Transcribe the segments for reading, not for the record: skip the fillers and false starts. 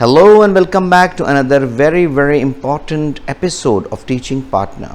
Hello and welcome back to another very important episode of Teaching Partner.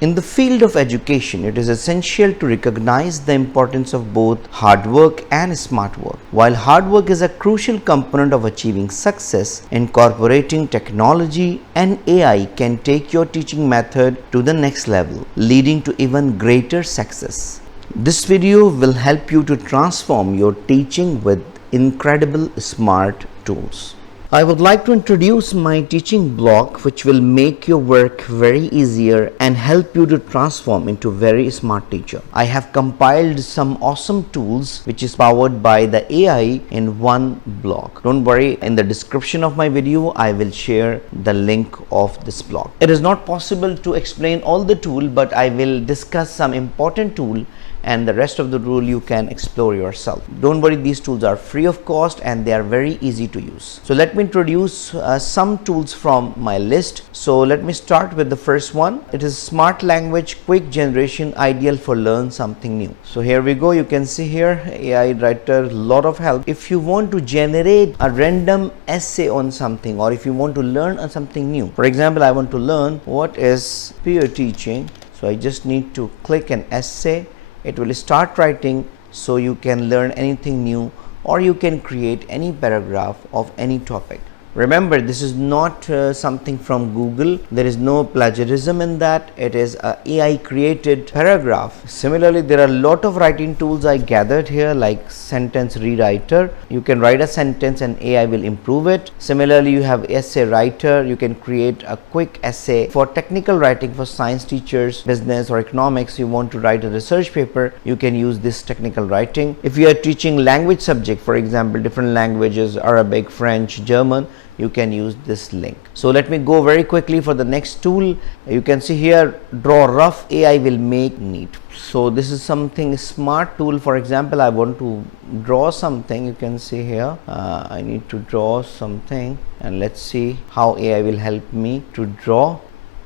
In the field of education, it is essential to recognize the importance of both hard work and smart work. While hard work is a crucial component of achieving success, incorporating technology and AI can take your teaching method to the next level, leading to even greater success. This video will help you to transform your teaching with incredible smart tools. I would like to introduce my teaching block, which will make your work very easier and help you to transform into a very smart teacher. I have compiled some awesome tools which is powered by the AI in one block. Don't worry, in the description of my video I will share the link of this block. It is not possible to explain all the tool, but I will discuss some important tool and the rest of the rule you can explore yourself. Don't worry, these tools are free of cost and they are very easy to use. So let me introduce some tools from my list. So let me start with the first one. It is smart language quick generation, ideal for learn something new. So here we go. You can see here AI writer, lot of help. If you want to generate a random essay on something, or if you want to learn on something new, for example, I want to learn what is peer teaching. So I just need to click an essay. It will start writing, so you can learn anything new or you can create any paragraph of any topic. Remember, this is not something from Google. There is no plagiarism in that. It is a AI created paragraph. Similarly, there are a lot of writing tools I gathered here, like sentence rewriter. You can write a sentence and AI will improve it. Similarly, you have essay writer. You can create a quick essay. For technical writing, for science teachers, business or economics, you want to write a research paper, you can use this technical writing. If you are teaching language subject, for example, different languages, Arabic, French, German, you can use this link. So let me go very quickly for the next tool. You can see here, draw rough, AI will make neat. So this is something smart tool. For example, I want to draw something. You can see here I need to draw something, and let's see how AI will help me to draw.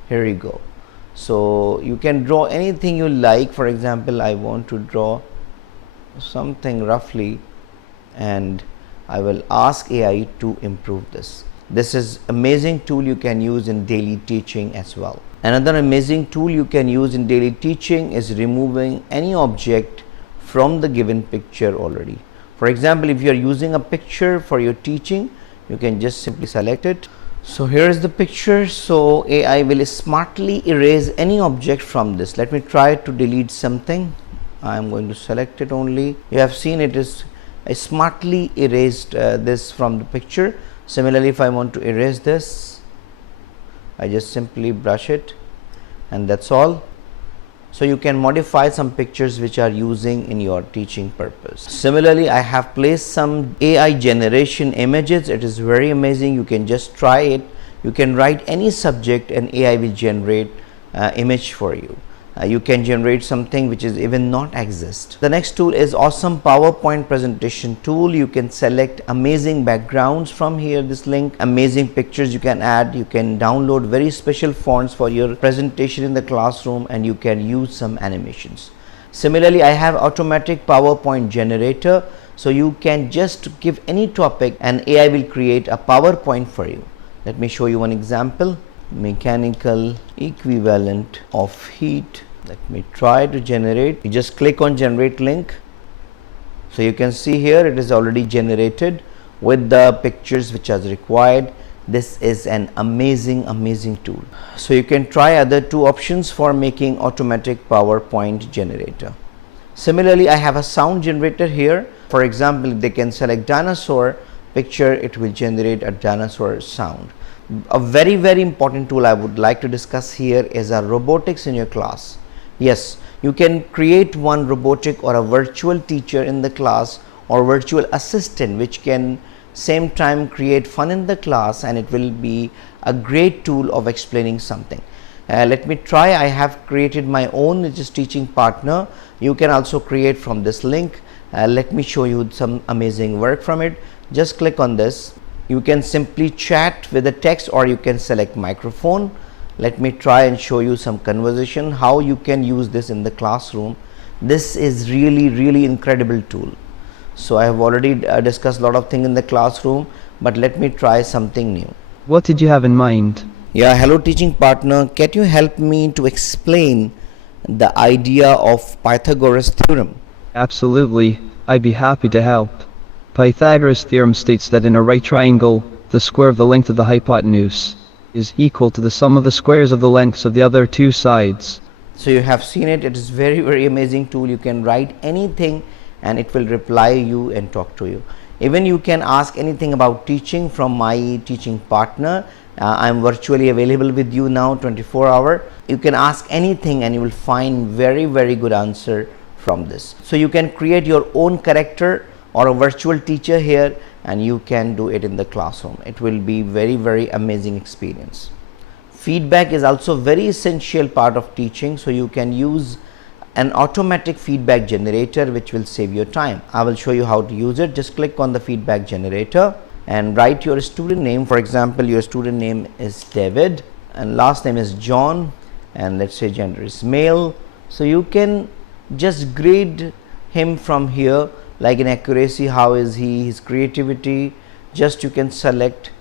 Here you go. So you can draw anything you like. For example, I want to draw something roughly, and I will ask AI to improve this. This is amazing tool you can use in daily teaching as well. Another amazing tool you can use in daily teaching is removing any object from the given picture already. For example, if you are using a picture for your teaching, you can just simply select it. So here is the picture. So AI will smartly erase any object from this. Let me try to delete something. I am going to select it only. You have seen it is I smartly erased this from the picture. Similarly, if I want to erase this, I just simply brush it, and that's all. So you can modify some pictures which are using in your teaching purpose. Similarly, I have placed some AI generation images. It is very amazing. You can just try it. You can write any subject and AI will generate image for you. You can generate something which is even not exist. The next tool is awesome PowerPoint presentation tool. You can select amazing backgrounds from here, this link, amazing pictures you can add. You can download very special fonts for your presentation in the classroom, and you can use some animations. Similarly, I have automatic PowerPoint generator. So you can just give any topic and AI will create a PowerPoint for you. Let me show you one example. Mechanical equivalent of heat. Let me try to generate. You just click on generate link. So you can see here it is already generated with the pictures which are required. This is an amazing tool. So you can try other two options for making automatic PowerPoint generator. Similarly, I have a sound generator here. For example, they can select dinosaur picture, it will generate a dinosaur sound. A very important tool I would like to discuss here is a robotics in your class. Yes, you can create one robotic or a virtual teacher in the class or virtual assistant which can same time create fun in the class, and it will be a great tool of explaining something. Let me try. I have created my own, which is teaching partner. You can also create from this link. Let me show you some amazing work from it. Just click on this. You can simply chat with the text, or you can select microphone. Let me try and show you some conversation, how you can use this in the classroom. This is really incredible tool. So I have already discussed a lot of things in the classroom, but let me try something new. What did you have in mind? Yeah, hello teaching partner. Can you help me to explain the idea of Pythagoras theorem? Absolutely, I'd be happy to help. Pythagoras' theorem states that in a right triangle, the square of the length of the hypotenuse is equal to the sum of the squares of the lengths of the other two sides. So you have seen it. It is very amazing tool. You can write anything and it will reply you and talk to you. Even you can ask anything about teaching from my teaching partner. I am virtually available with you now 24-hour. You can ask anything and you will find very good answer from this. So you can create your own character or a virtual teacher here and you can do it in the classroom. It will be very amazing experience. Feedback is also very essential part of teaching, so you can use an automatic feedback generator which will save your time. I will show you how to use it. Just click on the feedback generator and write your student name. For example, your student name is David and last name is John, and let's say gender is male. So you can just grade him from here, like in accuracy, how is he, his creativity, just you can select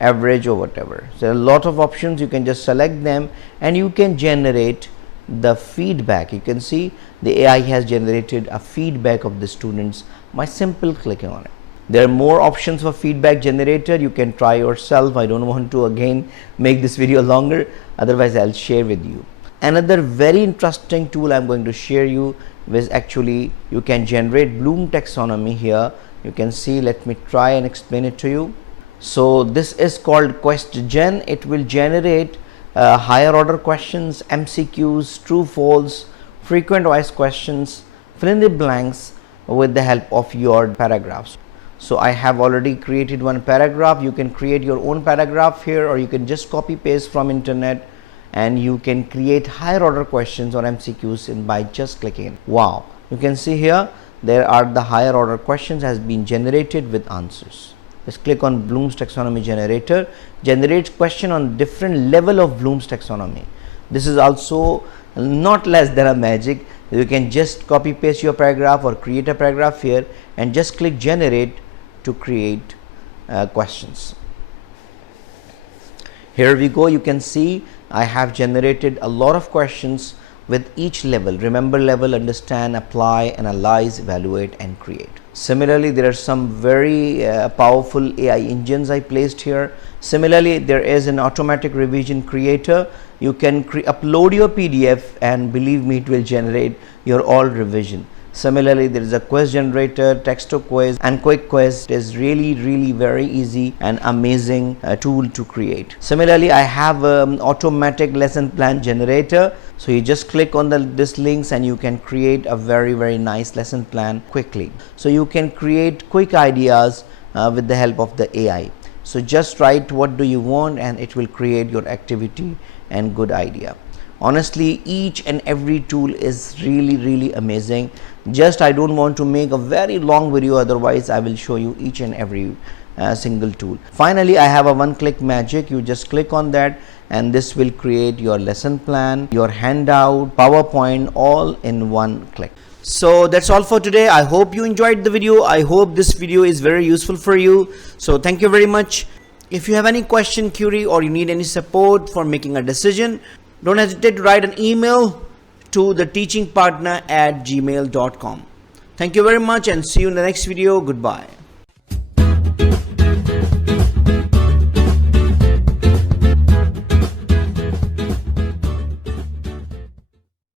average or whatever. So there are a lot of options, you can just select them and you can generate the feedback. You can see the AI has generated a feedback of the students by simple clicking on it. There are more options for feedback generator. You can try yourself. I don't want to again make this video longer, otherwise I'll share with you. Another very interesting tool I'm going to share you with, actually you can generate Bloom taxonomy here. You can see, let me try and explain it to you. So this is called QuestGen. It will generate higher order questions, MCQs, true false, frequent voice questions, fill in the blanks with the help of your paragraphs. So I have already created one paragraph. You can create your own paragraph here, or you can just copy paste from internet and you can create higher order questions or MCQs by just clicking. Wow, you can see here there are the higher order questions has been generated with answers. Just click on Bloom's taxonomy generator, generates question on different level of Bloom's taxonomy. This is also not less than a magic. You can just copy paste your paragraph or create a paragraph here and just click generate to create questions. Here we go. You can see I have generated a lot of questions with each level. Remember level, understand, apply, analyze, evaluate and create. Similarly, there are some very powerful AI engines I placed here. Similarly, there is an automatic revision creator. You can upload your PDF and believe me, it will generate your all revision. Similarly, there is a quiz generator, text to quiz and quick quiz. It is really very easy and amazing tool to create. Similarly, I have automatic lesson plan generator. So you just click on this links and you can create a very nice lesson plan quickly. So you can create quick ideas with the help of the AI. So just write what do you want and it will create your activity and good idea. Honestly, each and every tool is really amazing. Just I don't want to make a very long video, otherwise I will show you each and every single tool. Finally, I have a one-click magic. You just click on that and this will create your lesson plan, your handout, PowerPoint, all in one click. So that's all for today. I hope you enjoyed the video. I hope this video is very useful for you. So thank you very much. If you have any question, query, or you need any support for making a decision, don't hesitate to write an email to the teachingpartner@gmail.com. Thank you very much and see you in the next video. Goodbye.